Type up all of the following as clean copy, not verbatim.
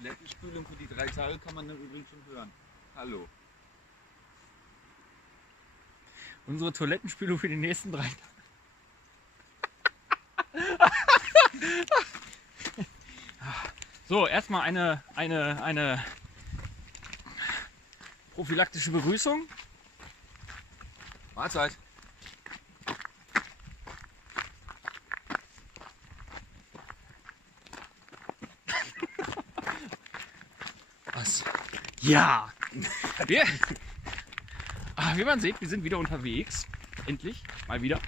Toilettenspülung für die 3 Tage kann man dann übrigens schon hören. Hallo. Unsere Toilettenspülung für die nächsten 3 Tage. So, erstmal eine prophylaktische Begrüßung. Mahlzeit. Was? Ja! Wie man sieht, wir sind wieder unterwegs. Endlich, mal wieder.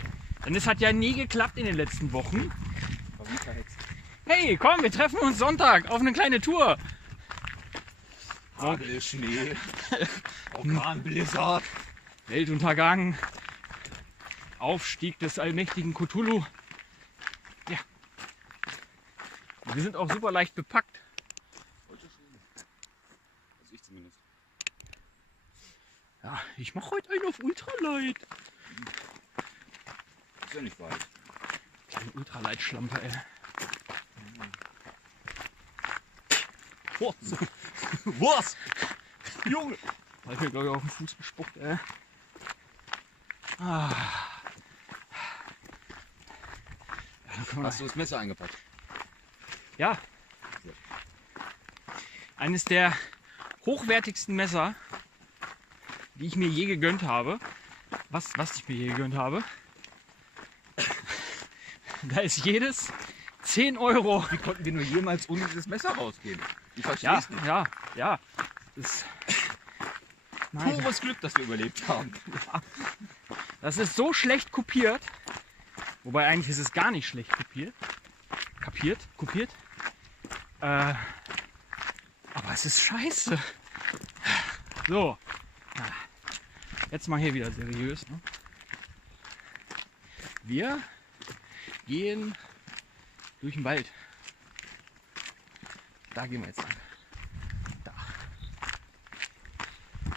Denn es hat ja nie geklappt in den letzten Wochen. Hey, komm, wir treffen uns Sonntag auf eine kleine Tour. Hagel, Schnee, Orkan, Blizzard, Weltuntergang, Aufstieg des allmächtigen Cthulhu. Ja. Wir sind auch super leicht bepackt. Heute schon. Also ich zumindest. Ja, ich mache heute einen auf Ultralight. Ist ja nicht weit. Kleine Ultralight-Schlampe, ey. Oh, so. Was? Junge! Hat mir, glaube ich, auf den Fuß gespuckt, ey. Ah. Ja, dann können wir Hast du das Messer eingepackt? Ja. Eines der hochwertigsten Messer, die ich mir je gegönnt habe. Was ich mir je gegönnt habe. Da ist jedes 10 Euro. Wie konnten wir nur jemals ohne dieses Messer rausgehen? Ich verstehe es nicht. Ja. Das, nein, Pures Glück, dass wir überlebt haben. das ist so schlecht kopiert. Wobei eigentlich ist es gar nicht schlecht kopiert. Kopiert. Aber es ist scheiße. So. Jetzt mal hier wieder seriös. Ne? Wir gehen durch den Wald. Da gehen wir jetzt lang. Da.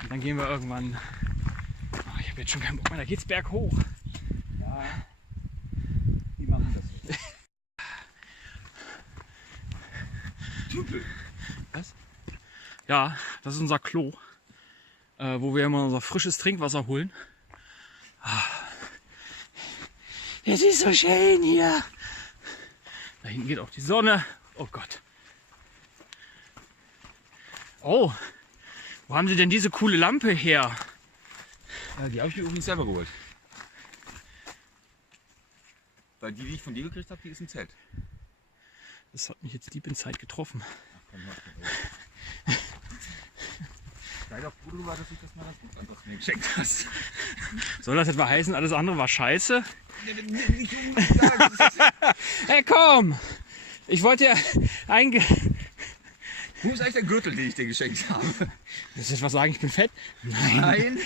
Und dann gehen wir irgendwann. Oh, ich habe jetzt schon keinen Bock mehr. Da geht's berghoch. Ja. Die machen das. Tümpel. Was? Ja, das ist unser Klo, wo wir immer unser frisches Trinkwasser holen. Es ist so schön hier. Da hinten geht auch die Sonne. Oh Gott. Oh, wo haben Sie denn diese coole Lampe her? Ja, die habe ich mir übrigens selber geholt. Weil die ich von dir gekriegt habe, die ist im Zelt. Das hat mich jetzt deep in Zeit getroffen. Ach komm, sei doch froh darüber, dass ich das mal ganz gut einfach mir geschenkt hast. Soll das etwa heißen, alles andere war scheiße? Nicht unbedingt sagen. Hey, komm! Ich wollte ja Wo ist eigentlich der Gürtel, den ich dir geschenkt habe? Willst du etwas sagen, ich bin fett? Nein.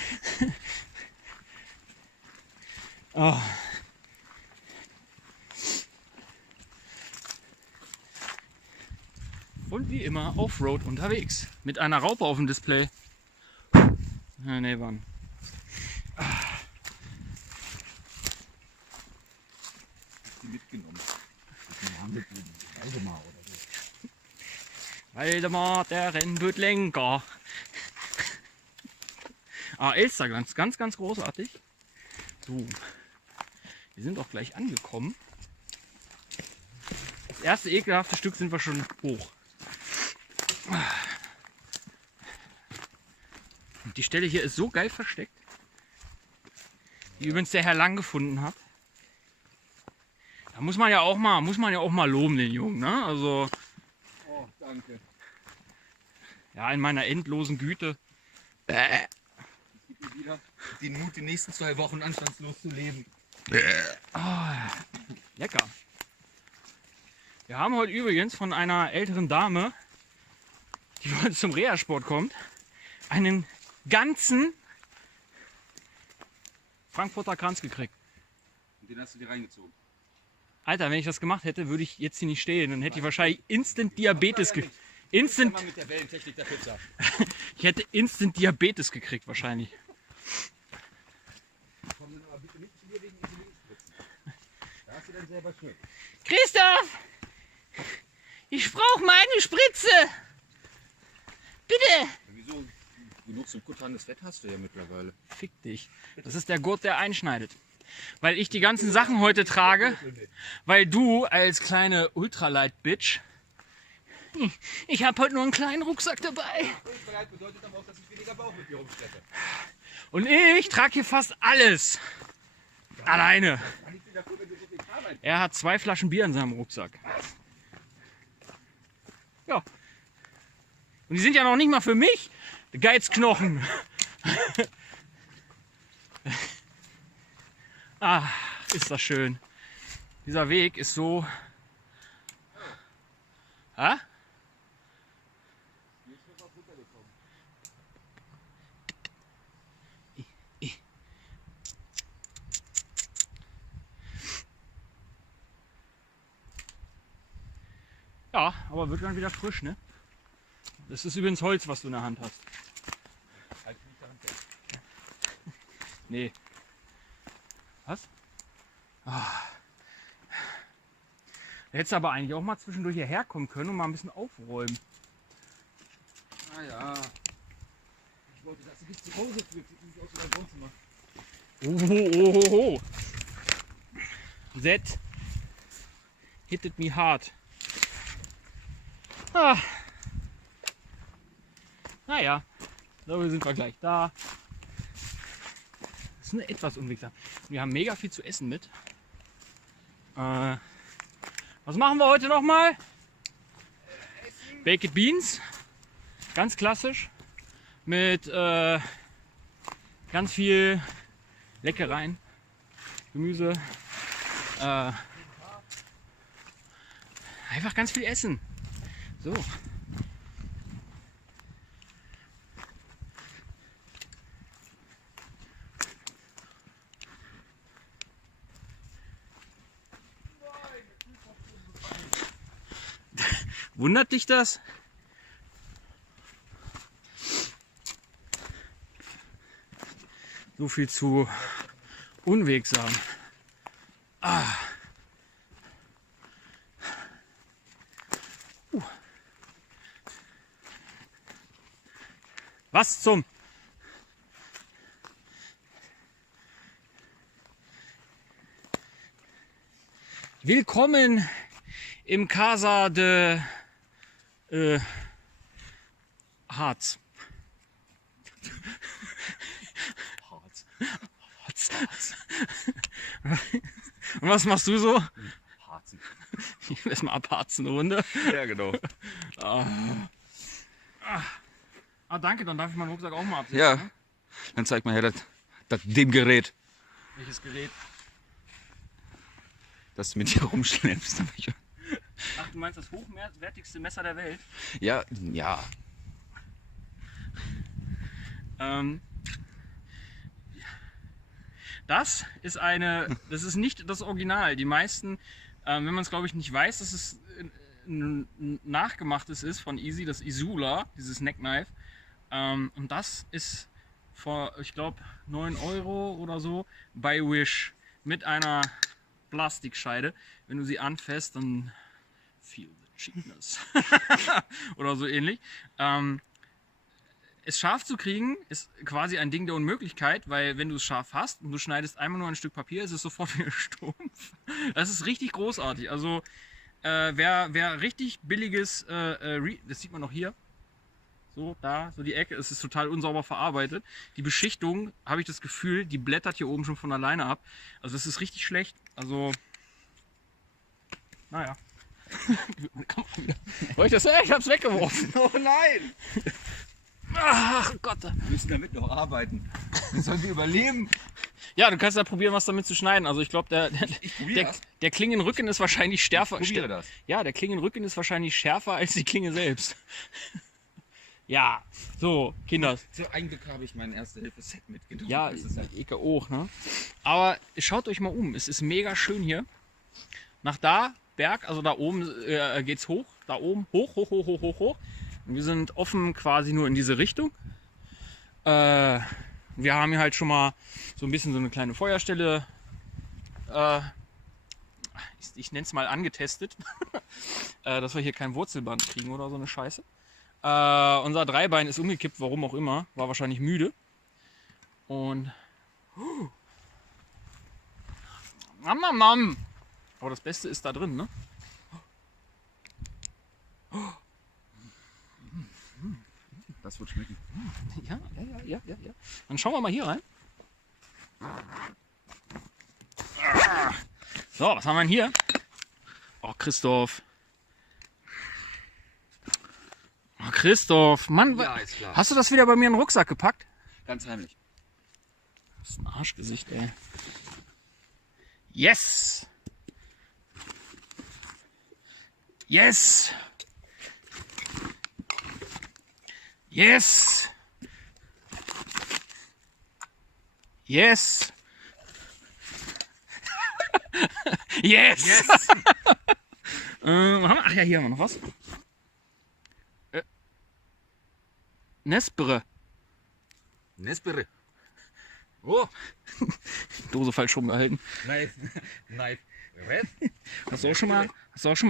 Oh. Und wie immer Offroad unterwegs. Mit einer Raupe auf dem Display. Nee, wann? Die mitgenommen. Waldemar oder so. Waldemar, der Rennbootlenker. Elster, ganz großartig. So. Wir sind auch gleich angekommen. Das erste ekelhafte Stück sind wir schon hoch. Und die Stelle hier ist so geil versteckt, die übrigens der Herr Lang gefunden hat. Da muss man ja auch mal loben, den Jungen, ne? Also Oh, danke. ja, in meiner endlosen Güte. Es gibt mir wieder den Mut, die nächsten 2 Wochen anstandslos zu leben. Lecker. Wir haben heute übrigens von einer älteren Dame, die heute zum Reha-Sport kommt, einen ganzen Frankfurter Kranz gekriegt. Und den hast du dir reingezogen. Alter, wenn ich das gemacht hätte, würde ich jetzt hier nicht stehen. Dann hätte ich wahrscheinlich Instant Diabetes gekriegt. Instant, Mal mit der Wellentechnik der Pizza. ich hätte Instant Diabetes gekriegt wahrscheinlich. Komm dann aber bitte nicht zu mir wegen Insulinspritzen. Da hast du dann selber schön. Christoph! Ich brauche meine Spritze! Bitte! Wieso? Genug zum Kuttern, das Fett hast du ja mittlerweile. Fick dich. Das ist der Gurt, der einschneidet. Weil ich die ganzen Sachen heute trage, weil du als kleine Ultralight-Bitch, ich habe heute nur einen kleinen Rucksack dabei. Ultralight bedeutet aber auch, dass ich weniger Bauch mit dir rumschleppe. Und ich trage hier fast alles. Alleine. Er hat 2 Flaschen Bier in seinem Rucksack. Ja. Und die sind ja noch nicht mal für mich. Geizknochen. Ah, ist das schön. Dieser Weg ist so... Ah? Ja, aber wird dann wieder frisch, ne? Das ist übrigens Holz, was du in der Hand hast. Nee. Was? Ah. Da hättest du aber eigentlich auch mal zwischendurch hierher kommen können und mal ein bisschen aufräumen. Ah ja. Ich wollte, dass du dich zu Hause fühlst. Sieht nicht aus wie dein Wohnzimmer. Oh. That hitted me hard. Ah. Naja, so sind wir gleich da. Das ist nur etwas unwegsam. Wir haben mega viel zu essen mit. Was machen wir heute nochmal? Baked Beans. Ganz klassisch. Mit ganz viel Leckereien. Gemüse. Einfach ganz viel essen. So. Wundert dich das? So viel zu unwegsam. Ah. Was zum? Willkommen im Casa de Harz. Harz. Und was machst du so? Harzen. Ich will erstmal abharzen eine Runde. Ja, genau. Ah, danke, dann darf ich meinen Rucksack auch mal absetzen. Ja, Ne? dann zeig mal her dem Gerät, Welches Gerät? das du mit dir rumschleppst. Ach, du meinst das hochwertigste Messer der Welt? Ja. Das ist nicht das Original. Die meisten, wenn man es glaube ich nicht weiß, dass es ein nachgemachtes ist von Easy, das Isula, dieses Neckknife. Und das ist vor, ich glaube, 9 Euro oder so bei Wish mit einer Plastikscheide. Wenn du sie anfasst, dann feel the cheapness. Oder so ähnlich. Es scharf zu kriegen ist quasi ein Ding der Unmöglichkeit, weil wenn du es scharf hast und du schneidest einmal nur ein Stück Papier, ist es sofort wieder stumpf. Das ist richtig großartig. Also wer richtig billiges, das sieht man noch hier, so da, so die Ecke, es ist total unsauber verarbeitet. Die Beschichtung, habe ich das Gefühl, die blättert hier oben schon von alleine ab. Also das ist richtig schlecht. Also, naja. Ich hab's weggeworfen. Oh nein! Ach Gott. Wir müssen damit noch arbeiten. Wir sollen wir überleben. Ja, du kannst ja probieren, was damit zu schneiden. Also ich glaube, Ich probiere das. der Klingenrücken ist wahrscheinlich schärfer. Ich probiere das. Ja, der Klingenrücken ist wahrscheinlich schärfer als die Klinge selbst. Ja, so, Kinder. So, eigentlich habe ich mein Erste-Hilfe-Set mitgenommen. Ja, Das ist halt ich auch, ne? Aber schaut euch mal um. Es ist mega schön hier. Nach da, Berg, also da oben geht's hoch. Da oben, hoch. Und wir sind offen quasi nur in diese Richtung. Wir haben hier halt schon mal so ein bisschen so eine kleine Feuerstelle, ich nenne es mal angetestet, dass wir hier kein Wurzelband kriegen oder so eine Scheiße. Unser Dreibein ist umgekippt, warum auch immer. War wahrscheinlich müde. Und... Mam. Aber das Beste ist da drin, ne? Das wird schmecken. Ja. Dann schauen wir mal hier rein. So, was haben wir denn hier? Oh, Christoph. Oh, Christoph. Mann, Ja, ist klar. hast du das wieder bei mir in den Rucksack gepackt? Ganz heimlich. Das ist ein Arschgesicht, ey. Yes! Yes! Yes! Yes! Yes! Yes! Ach ja, hier haben wir noch was. Nespere. Nespere. Oh! Dose falsch rumgehalten. Nein. Red? Hast du auch schon mal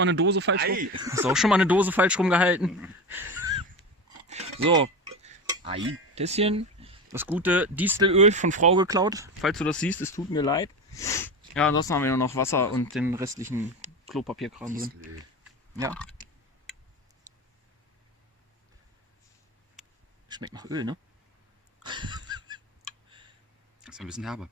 eine Dose falsch rum? Ei. Hast du auch schon mal eine Dose falsch rumgehalten? So, Ei. Tässchen. Das gute Distelöl von Frau geklaut. Falls du das siehst, es tut mir leid. Ja, ansonsten haben wir nur noch Wasser und den restlichen Klopapierkram drin. Ja. Schmeckt nach Öl, ne? Das ist ein bisschen herber.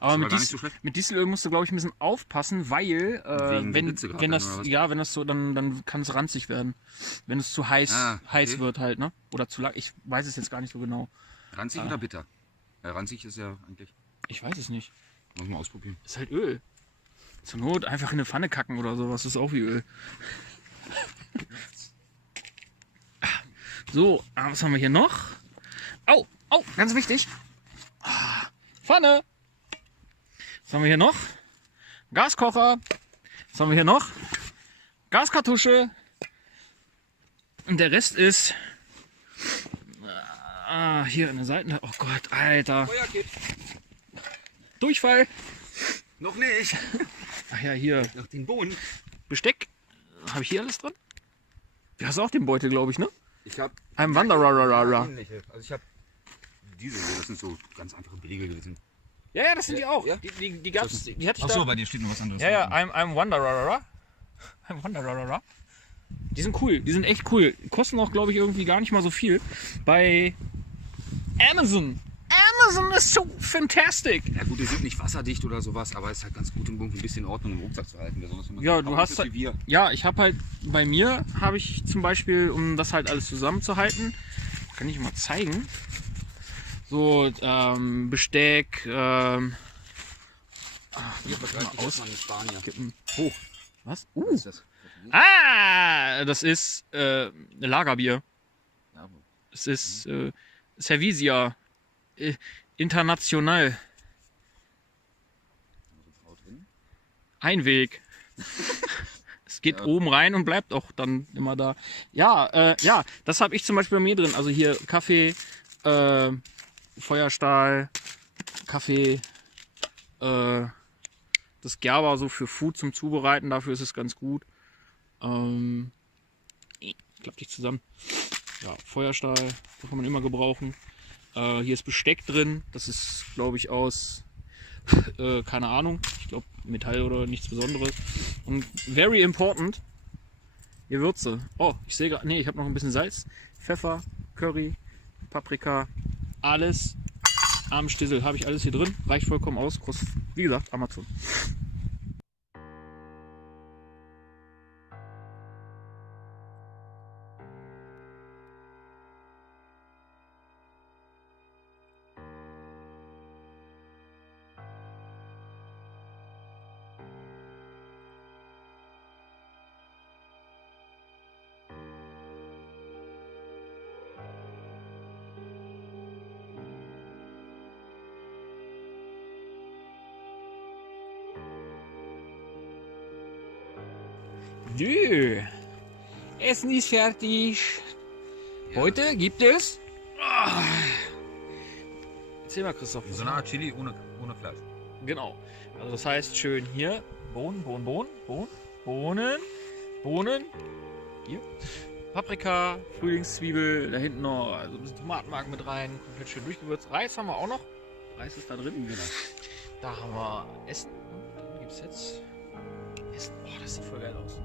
Aber gar nicht so schlecht. mit Dieselöl musst du, glaube ich, ein bisschen aufpassen, weil Wegen der wenn Hitze gerade das dann, oder was? ja, wenn das so, dann kann es ranzig werden, wenn es zu heiß okay. wird halt, ne? Oder zu lang. Ich weiß es jetzt gar nicht so genau. Ranzig oder bitter? Ranzig ist ja eigentlich. Ich weiß es nicht. Muss man ausprobieren. Ist halt Öl. Zur Not einfach in eine Pfanne kacken oder sowas. Das ist auch wie Öl. So, was haben wir hier noch? Oh, ganz wichtig. Pfanne. Was haben wir hier noch? Gaskocher. Was haben wir hier noch? Gaskartusche. Und der Rest ist hier an der Seite. Oh Gott, Alter. Feuerkitt. Durchfall. Noch nicht. Ach ja, hier. Nach den Bohnen. Besteck. Habe ich hier alles dran? Du hast auch den Beutel, glaube ich, ne? Ich habe Ein Wanderer. ähnliche. Also ich habe diese hier, das sind so ganz einfache billige gewesen. Ja, das sind die auch. Ja. Die gab's, die hatte ich Achso, da. bei dir steht noch was anderes. Ja, I'm Wanderer. I'm Wanderer. Die sind cool, die sind echt cool. Kosten auch, glaube ich, irgendwie gar nicht mal so viel. Bei Amazon. Amazon ist so fantastic. Ja gut, die sind nicht wasserdicht oder sowas, aber es ist halt ganz gut, um irgendwie ein bisschen Ordnung im Rucksack zu halten. Besonders wenn man Ja, so du faul hast ist halt, wie wir. ja, ich habe halt, bei mir habe ich zum Beispiel, um das halt alles zusammenzuhalten, kann ich mal zeigen, so Besteck, Hier vergleiche ich das mal mit Spanier. kippen, hoch. Was? Was ist das? Das ist Lagerbier. Ja, Das ist Servisia International. Frau drin. Einweg. Es geht oben rein und bleibt auch dann immer da. Ja, das habe ich zum Beispiel bei mir drin. Also hier Kaffee, Feuerstahl, Kaffee, das Gerber so für Food zum Zubereiten. Dafür ist es ganz gut. Klappt nicht zusammen. Ja, Feuerstahl, das kann man immer gebrauchen. Hier ist Besteck drin. Das ist, glaube ich, aus, keine Ahnung. Ich glaube, Metall oder nichts Besonderes. Und very important, die Würze. Oh, ich sehe gerade, nee, ich habe noch ein bisschen Salz, Pfeffer, Curry, Paprika, alles am Stissel. Habe ich alles hier drin. Reicht vollkommen aus. Kostet, wie gesagt, Amazon. Nö. Essen ist fertig. Heute gibt es. Erzähl mal, Christoph. So eine Art Chili ohne Fleisch. Genau. Also das heißt schön hier Bohnen. Hier. Paprika, Frühlingszwiebel, da hinten noch also ein bisschen Tomatenmark mit rein, komplett schön durchgewürzt. Reis haben wir auch noch. Reis ist da drin. Genau. Da haben wir Essen. Dann gibt es jetzt Essen. Oh, das sieht voll geil aus.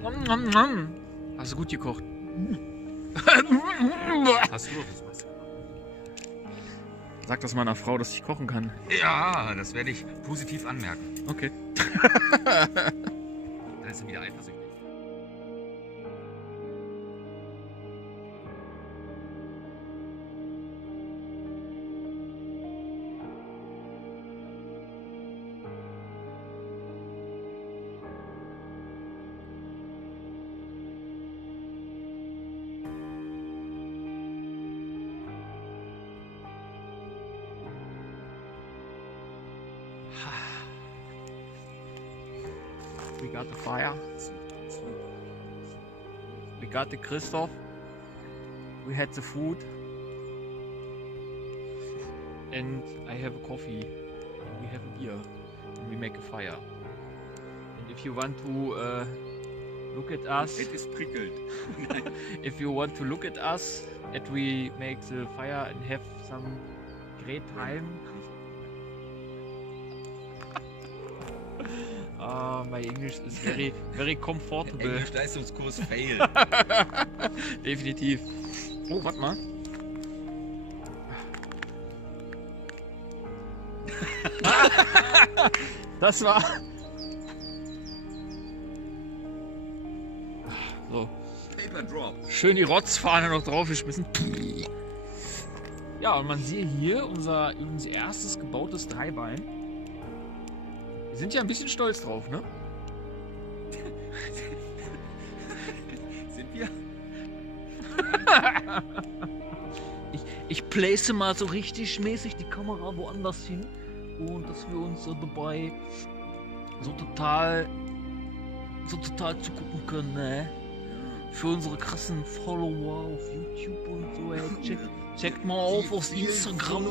Nom, nom, nom. Hast du gut gekocht? Hast du noch das Wasser? Sag das meiner Frau, dass ich kochen kann. Ja, das werde ich positiv anmerken. Okay. Dann ist er wieder eifersüchtig. We got the fire. We got the Christoph. We had the food. And I have a coffee. And we have a beer. And we make a fire. And if you want to look at us, Es ist prickelt. if you want to look at us, and we make the fire and have some great time. My English is very, very comfortable. Englisch-Leistungskurs fail. Definitiv. Oh, warte mal. Das war. So. Paper drop. Schön die Rotzfahne noch draufgeschmissen. Ja, und man sieht hier unser übrigens erstes gebautes Dreibein. Wir sind ja ein bisschen stolz drauf, ne? Sind wir? Ich place mal so richtig mäßig die Kamera woanders hin und dass wir uns dabei so total zugucken können, ne? Für unsere krassen Follower auf YouTube und so, ey. Checkt mal auf Instagram.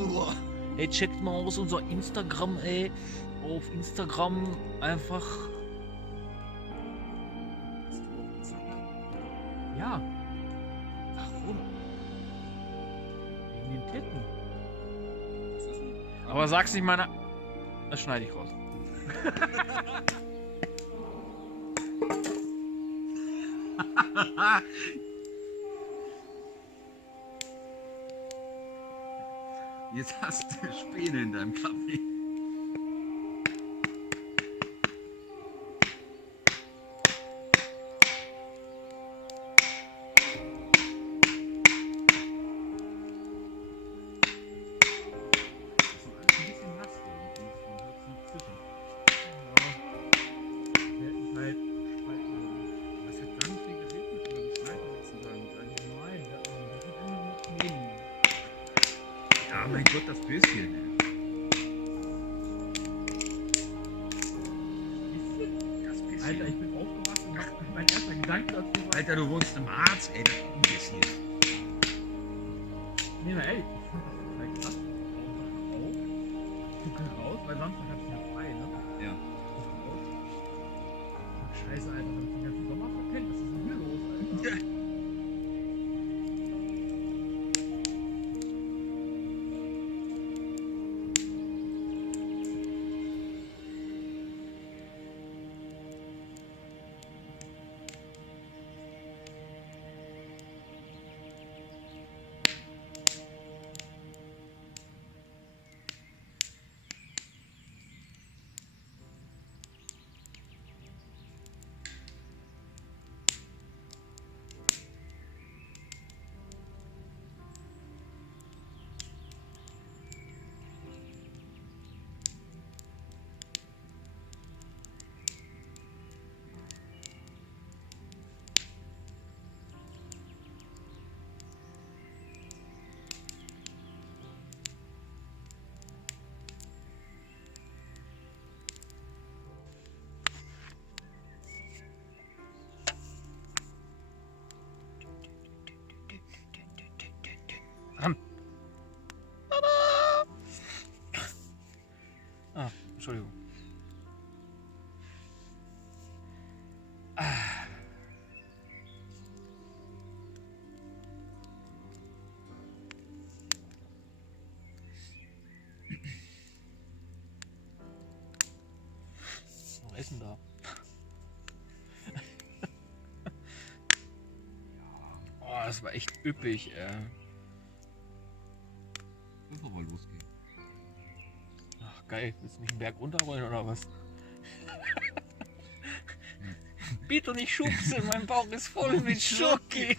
Ey, checkt mal aus unser Instagram, ey. Auf Instagram einfach. Ja. Warum? Wegen den Titten. Aber sag's nicht meiner. Das schneide ich raus. Jetzt hast du Späne in deinem Kaffee. Ja, mein Gott, das Böschen. Das Böschen. Alter, ich bin aufgewacht und mein erster Gedanke dazu war, Alter, du wohnst im Harz, ey, das Böschen. nee, mal ehrlich, ich fand das total krass. Ich gucke raus, weil Samstag hatte ich ja frei, ne? Ja. Ich guck raus. Ach, scheiße, Alter, hab ich den ganzen Sommer verpennt. Was ist denn hier los, Alter? Ja. ist denn da? Oh, das war echt üppig. Bevor wir losgehen. Ach geil, willst du mich einen Berg runterrollen oder was? Bitte nicht schubsen, mein Bauch ist voll mit Schoki.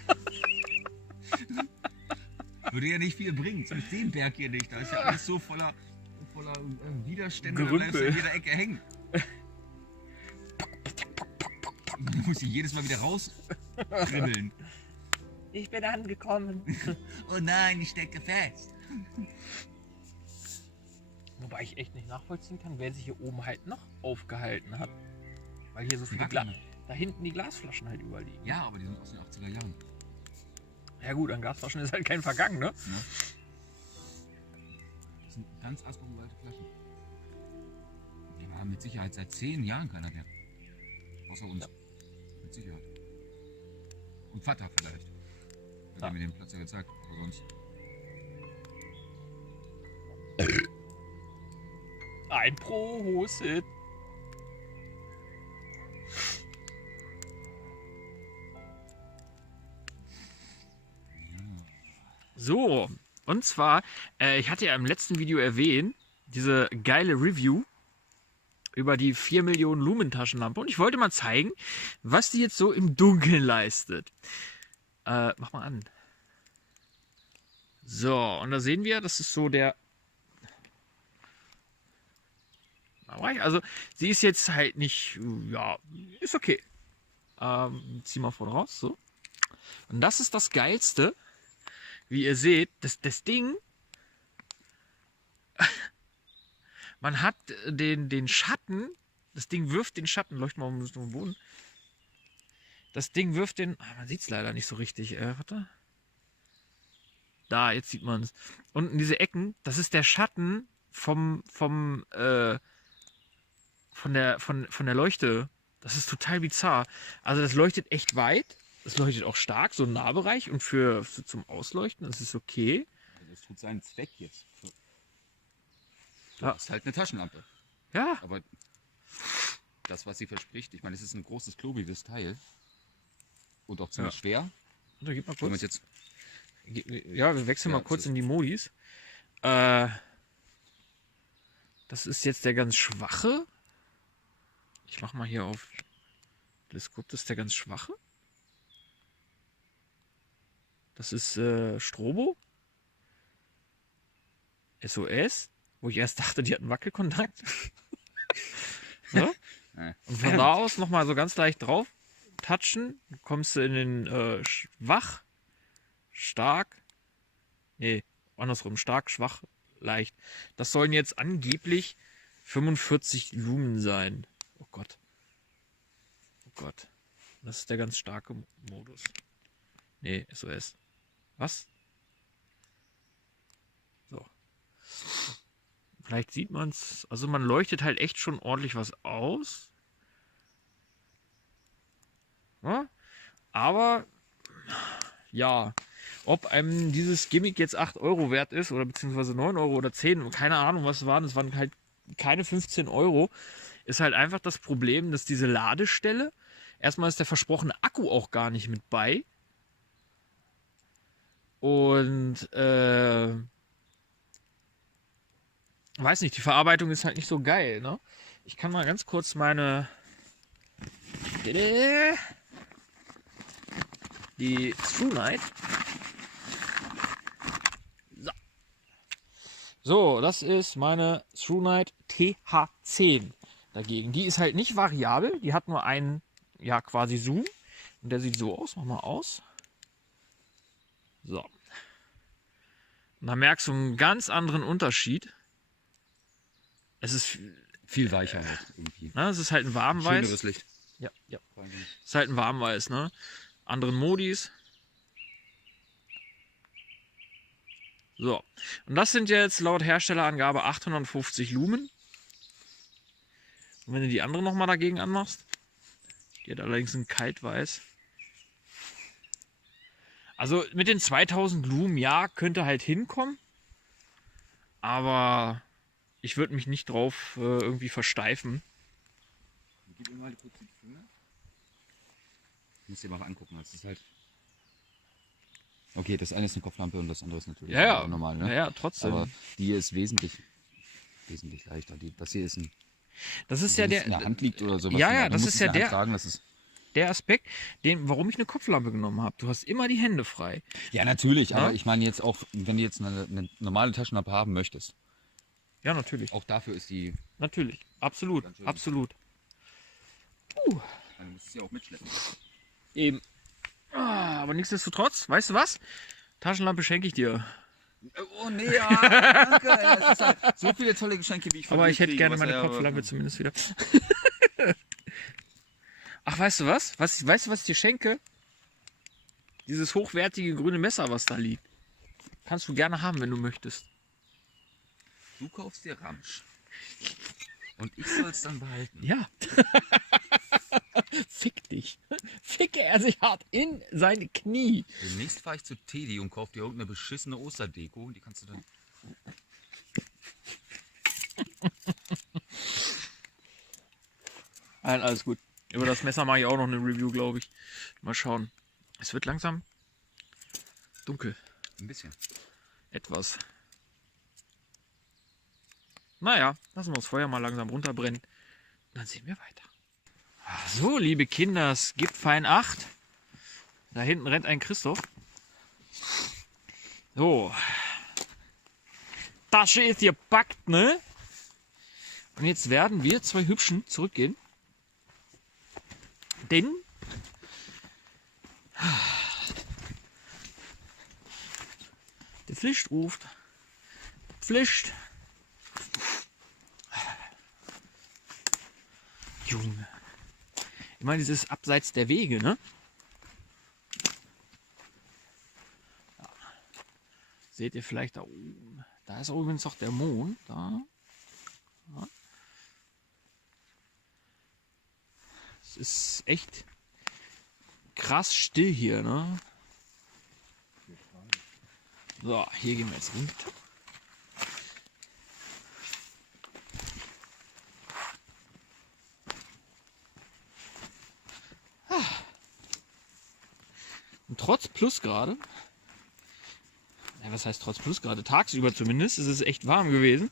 Würde ja nicht viel bringen, mit dem Berg hier nicht. Da ist ja alles so voller Widerstände, da bleibst du Gerümpel. in jeder Ecke hängen. Du musst dich jedes Mal wieder rauskribbeln. Ich bin angekommen. Oh nein, ich stecke fest. Wobei ich echt nicht nachvollziehen kann, wer sich hier oben halt noch aufgehalten hat. Weil hier so viele Wackeln. da hinten die Glasflaschen halt überliegen. Ja, aber die sind aus den 80er Jahren. Ja gut, an Glasflaschen ist halt kein Vergangen, ne? Ne? Das sind ganz astronaute Flaschen. Die waren mit Sicherheit seit 10 Jahren keiner mehr. Außer uns. Ja. Mit Sicherheit. Und Vater vielleicht. Hat Ja. er mir den Platz ja gezeigt. Aber sonst. Ein Prosit. So, und zwar, ich hatte ja im letzten Video erwähnt, diese geile Review über die 4 Millionen Lumen Taschenlampe. Und ich wollte mal zeigen, was die jetzt so im Dunkeln leistet. Mach mal an. So, und da sehen wir, das ist so der... Also, sie ist jetzt halt nicht... Ja, ist okay. Zieh mal vorne raus, so. Und das ist das Geilste. Wie ihr seht, das Ding, man hat den Schatten, das Ding wirft den Schatten, leuchten wir mal auf den Boden. Das Ding wirft den, man sieht es leider nicht so richtig, warte. Da, jetzt sieht man es. Unten diese Ecken, das ist der Schatten von der Leuchte. Das ist total bizarr. Also das leuchtet echt weit. Es leuchtet auch stark, so im Nahbereich und für zum Ausleuchten, das ist okay. Das tut seinen Zweck jetzt. Ja. Das ist halt eine Taschenlampe. Ja, Aber das, was sie verspricht, ich meine, es ist ein großes, klobiges Teil. Und auch ziemlich Ja. schwer. da gib mal Wenn man kurz. jetzt Ja, wir wechseln Ja, mal kurz das- in die Modis. Das ist jetzt der ganz schwache. Ich mach mal hier auf Teleskop, das ist der ganz schwache. Das ist Strobo. SOS, wo ich erst dachte, die hatten Wackelkontakt. Ja? Und von da aus nochmal so ganz leicht drauf touchen, kommst du in den schwach, stark, nee, andersrum, stark, schwach, leicht. Das sollen jetzt angeblich 45 Lumen sein. Oh Gott. Oh Gott. Das ist der ganz starke Modus. Nee, SOS. Was? So. Vielleicht sieht man es. Also man leuchtet halt echt schon ordentlich was aus. Ja? Aber ja, ob einem dieses Gimmick jetzt 8 Euro wert ist oder beziehungsweise 9 Euro oder 10, keine Ahnung was es waren. Es waren halt keine 15 Euro. Ist halt einfach das Problem, dass diese Ladestelle, erstmal ist der versprochene Akku auch gar nicht mit bei. Und weiß nicht, die Verarbeitung ist halt nicht so geil, ne? Ich kann mal ganz kurz meine die TrueLight. So, das ist meine TrueLight TH10 dagegen. Die ist halt nicht variabel, die hat nur einen, ja, quasi Zoom. Und der sieht so aus, mach mal aus. So. Und da merkst du einen ganz anderen Unterschied. Es ist, viel weicher halt irgendwie. ne, es ist halt ein Warmweiß. Schöneres Licht. Ja, ja. Es ist halt ein Warmweiß, ne? Anderen Modis. So. Und das sind jetzt laut Herstellerangabe 850 Lumen. Und wenn du die andere nochmal dagegen anmachst, die hat allerdings ein Kaltweiß. Also mit den 2000 Lumen, ja, könnte halt hinkommen. Aber ich würde mich nicht drauf irgendwie versteifen. Gib mir mal kurz die Finger. Ich muss dir mal angucken, das ist halt... Okay, das eine ist eine Kopflampe und das andere ist natürlich normal, ne? Ja, trotzdem. Aber die ist wesentlich leichter. Das hier ist ein... Das ist ja wenn es der... in der Hand liegt oder sowas. Ja, dann das musst ist du ja es in der... Hand tragen, das ist... Der Aspekt, warum ich eine Kopflampe genommen habe. Du hast immer die Hände frei. Ja, natürlich, Ja? aber ich meine jetzt auch, wenn du jetzt eine normale Taschenlampe haben möchtest, Ja, natürlich. auch dafür ist die... Natürlich. Absolut. Ganz schön. Absolut. Du musst sie auch mitschleppen. Eben. Aber nichtsdestotrotz, weißt du was? Taschenlampe schenke ich dir. Oh nee, ja, danke. Es ist halt so viele tolle Geschenke, die ich von Aber dir ich hätte kriege, gerne was meine ja- Kopflampe zumindest wieder. Ach, weißt du was? Weißt du, was ich dir schenke? Dieses hochwertige grüne Messer, was da liegt. Kannst du gerne haben, wenn du möchtest. Du kaufst dir Ramsch. Und ich soll es dann behalten. Ja. Fick dich. Ficke er sich hart in seine Knie. Demnächst fahre ich zu Teddy und kaufe dir irgendeine beschissene Osterdeko. Die kannst du dann... Nein, alles gut. Über das Messer mache ich auch noch eine Review, glaube ich. Mal schauen. Es wird langsam dunkel. Ein bisschen. Etwas. Naja, lassen wir das Feuer mal langsam runterbrennen. Dann sehen wir weiter. So, liebe Kinders, gebt fein Acht. Da hinten rennt ein Christoph. So. Tasche ist gepackt, ne? Und jetzt werden wir zwei Hübschen zurückgehen. Denn die Pflicht ruft. Pflicht. Junge. Ich meine, dieses abseits der Wege, ne? Ja. Seht ihr vielleicht da oben? Da ist übrigens auch der Mond. Da. Ja. Es ist echt krass still hier, ne? So, hier gehen wir jetzt runter. Und trotz Plusgrade, ja, was heißt trotz Plusgrade? Tagsüber zumindest, ist es echt warm gewesen.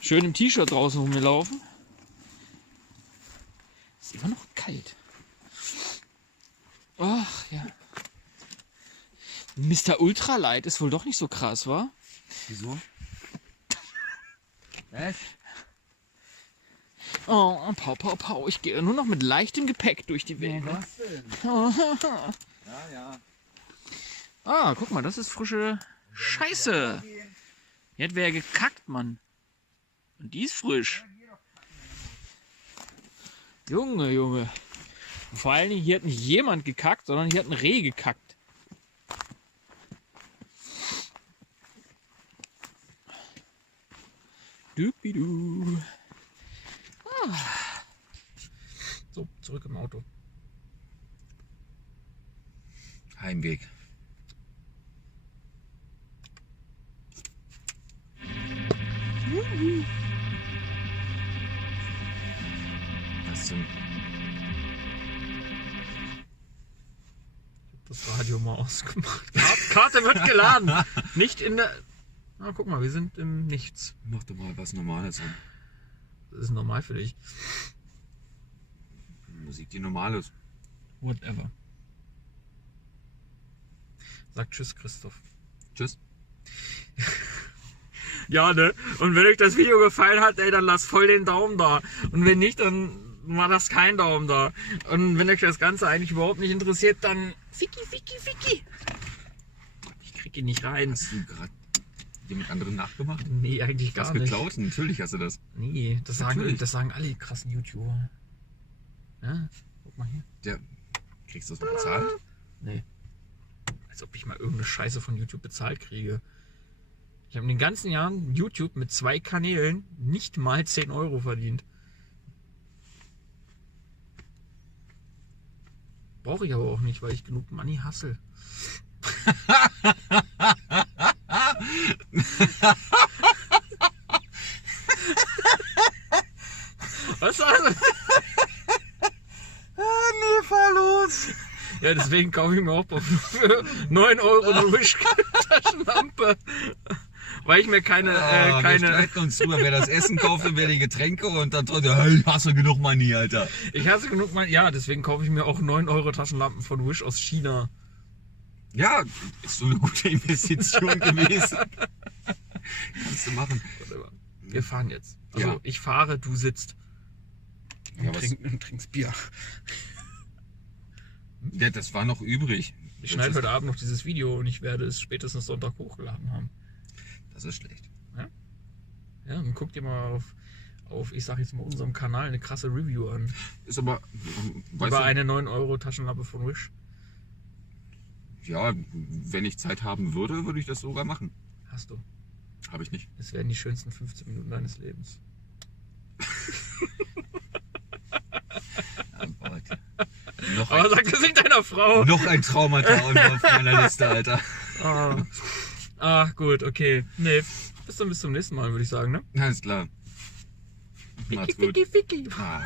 Schön im T-Shirt draußen rumgelaufen. Ist immer noch kalt. Ach ja. Mr. Ultralight ist wohl doch nicht so krass, wa? Wieso? Was? Oh, Pau. Ich gehe nur noch mit leichtem Gepäck durch die Welt. Ne? Was denn? Ja, ja. Ah, guck mal, das ist frische Scheiße. Hier hat wer gekackt, Mann. Und die ist frisch. Junge. Und vor allen Dingen, hier hat nicht jemand gekackt, sondern hier hat ein Reh gekackt. Dupidu. So, zurück im Auto. Heimweg. Was zum... Das Radio mal ausgemacht. Karte wird geladen. Nicht in der... Na, guck mal, wir sind im Nichts. Mach doch mal was Normales an. Das ist normal für dich. Musik, die normal ist. Whatever. Sag tschüss, Christoph. Tschüss. Ja, ne? Und wenn euch das Video gefallen hat, ey, dann lasst voll den Daumen da. Und wenn nicht, dann war das kein Daumen da. Und wenn euch das Ganze eigentlich überhaupt nicht interessiert, dann Ficky. Ich krieg ihn nicht rein. Hast du gerade jemand anderen nachgemacht? Nee, eigentlich gar Was nicht. geklaut? Natürlich hast du das. Nee, das sagen Natürlich. alle krassen YouTuber. Ja, guck mal hier. Der... Kriegst du das noch bezahlt? Nee. Als ob ich mal irgendeine Scheiße von YouTube bezahlt kriege. Ich habe in den ganzen Jahren YouTube mit 2 Kanälen nicht mal 10 Euro verdient. Brauche ich aber auch nicht, weil ich genug Money hustle. Was war das? deswegen kaufe ich mir auch für 9 Euro eine Wish-Taschenlampe. Weil ich mir keine... Wir streiten uns drüber, wer das Essen kauft und wer die Getränke und dann drunter, hey, hast du genug Money, Alter. Ich hasse genug mal. Ja, deswegen kaufe ich mir auch 9 Euro Taschenlampen von Wish aus China. Ja, ist so eine gute Investition gewesen. Kannst du machen. Wir fahren jetzt. Also Ja. ich fahre, du sitzt. Ja, Und trinkst Bier. Ja, das war noch übrig. Ich schneide heute Abend noch dieses Video und ich werde es spätestens Sonntag hochgeladen haben. Das ist schlecht. Ja, und guck dir mal auf, ich sag jetzt mal, unserem Kanal eine krasse Review an. Ist aber, weißt Über du, eine 9 Euro Taschenlampe von Wish. ja, wenn ich Zeit haben würde, würde ich das sogar machen. Hast du. Habe ich nicht. Es werden die schönsten 15 Minuten deines Lebens. Oh Gott. Noch Aber sag das nicht deiner Frau. noch ein Traumata auf meiner Liste, Alter. Gut, okay. Nee, bis zum nächsten Mal, würde ich sagen, ne? Alles klar. Macht's gut. Ficky. Ah.